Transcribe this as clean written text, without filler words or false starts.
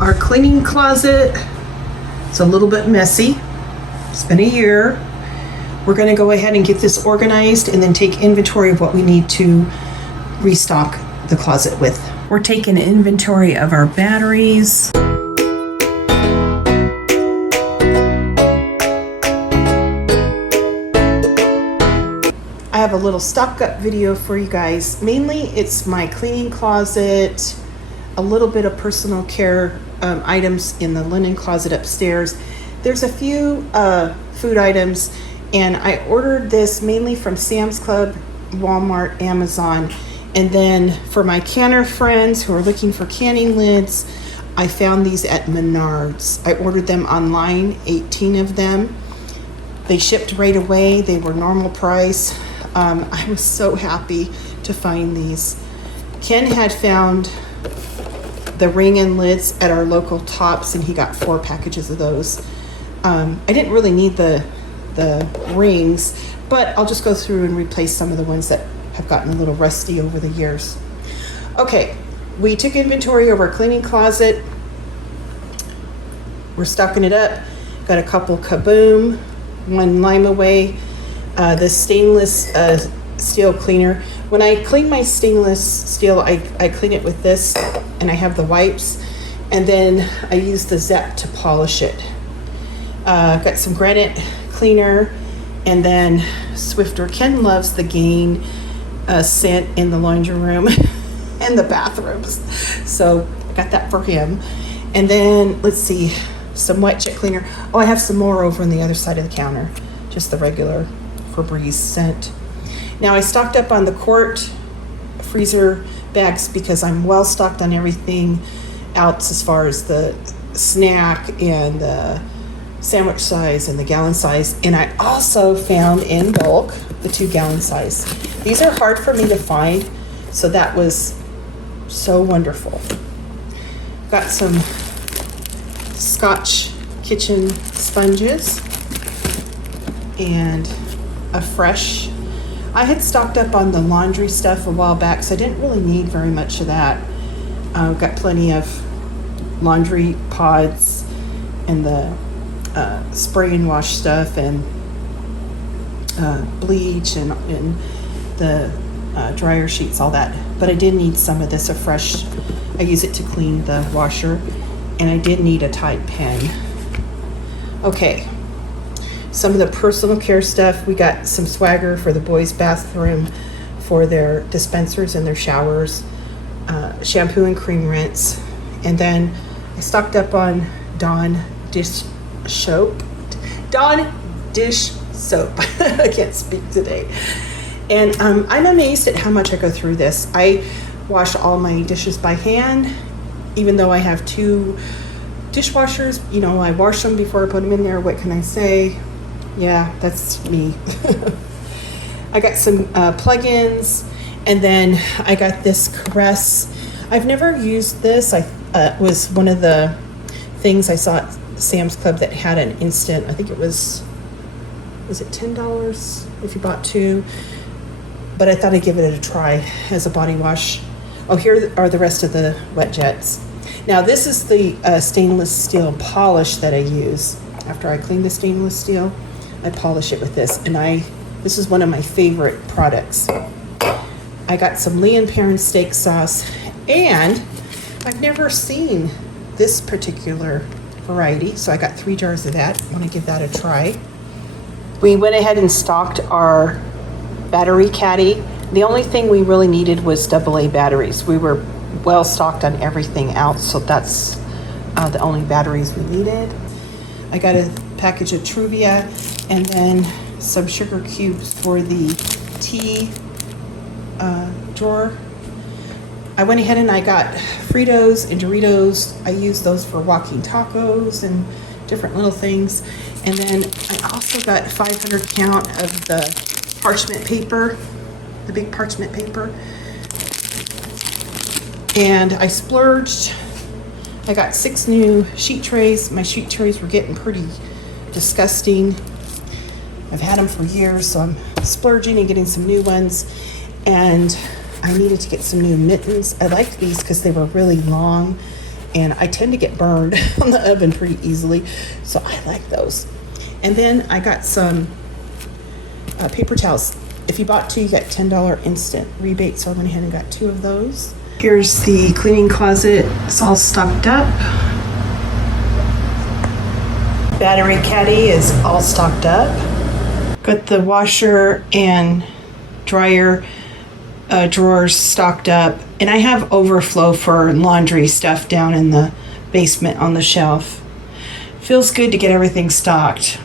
Our cleaning closet, it's a little bit messy. It's been a year. We're going to go ahead and get this organized and then take inventory of what we need to restock the closet with. We're taking inventory of our batteries. I have a little stock up video for you guys. Mainly it's my cleaning closet, a little bit of personal care items in the linen closet upstairs. There's a few food items, and I ordered this mainly from Sam's Club, Walmart, Amazon. And then for my canner friends who are looking for canning lids, I found these at Menards. I ordered them online, 18 of them. They shipped right away. They were normal price. I was so happy to find these. Ken had found the ring and lids at our local Tops, and he got 4 packages of those. I didn't really need the rings, but I'll just go through and replace some of the ones that have gotten a little rusty over the years. Okay, we took inventory of our cleaning closet. We're stocking it up. Got a couple Kaboom, one Lime Away, the stainless steel cleaner. When I clean my stainless steel, I clean it with this, and I have the wipes, and then I use the Zep to polish it. Got some granite cleaner, and then Swifter. Ken loves the Gain scent in the laundry room and the bathrooms, so got that for him. And then let's see, some wet jet cleaner. Oh, I have some more over on the other side of the counter, just the regular Febreze scent. Now I stocked up on the quart freezer bags because I'm well stocked on everything else as far as the snack and the sandwich size and the gallon size. And I also found in bulk the 2-gallon size. These are hard for me to find, so that was so wonderful. Got some Scotch kitchen sponges and a fresh. I had stocked up on the laundry stuff a while back, so I didn't really need very much of that. Got plenty of laundry pods and the spray and wash stuff and bleach and the dryer sheets, all that. But I did need some of this, a fresh. I use it to clean the washer, and I did need a Tide pen. Okay. Some of the personal care stuff. We got some swagger for the boys' bathroom for their dispensers and their showers, shampoo and cream rinse. And then I stocked up on Dawn dish soap. Dawn dish soap. I can't speak today. And I'm amazed at how much I go through this. I wash all my dishes by hand, even though I have 2 dishwashers. You know, I wash them before I put them in there. What can I say? Yeah, that's me. I got some plugins, and then I got this Caress. I've never used this. I was one of the things I saw at Sam's Club that had an instant. I think it was it $10 if you bought 2? But I thought I'd give it a try as a body wash. Oh, here are the rest of the wet jets. Now this is the stainless steel polish that I use. After I clean the stainless steel, I polish it with this, and this is one of my favorite products. I got some Lee & Perrin steak sauce, and I've never seen this particular variety, so I got 3 jars of that. I want to give that a try. We went ahead and stocked our battery caddy. The only thing we really needed was AA batteries. We were well stocked on everything else, so that's the only batteries we needed. I got a package of Truvia, and then some sugar cubes for the tea drawer. I went ahead and I got Fritos and Doritos. I use those for walking tacos and different little things. And then I also got 500 count of the parchment paper, the big parchment paper. And I splurged. I got 6 new sheet trays. My sheet trays were getting pretty disgusting. I've had them for years, so I'm splurging and getting some new ones. And I needed to get some new mittens. I liked these because they were really long and I tend to get burned on the oven pretty easily, so I like those. And then I got some paper towels. If you bought 2, you got $10 instant rebate, so I went ahead and got 2 of those. Here's the cleaning closet. It's all stocked up. Battery caddy is all stocked up. Got the washer and dryer drawers stocked up, and I have overflow for laundry stuff down in the basement on the shelf. Feels good to get everything stocked.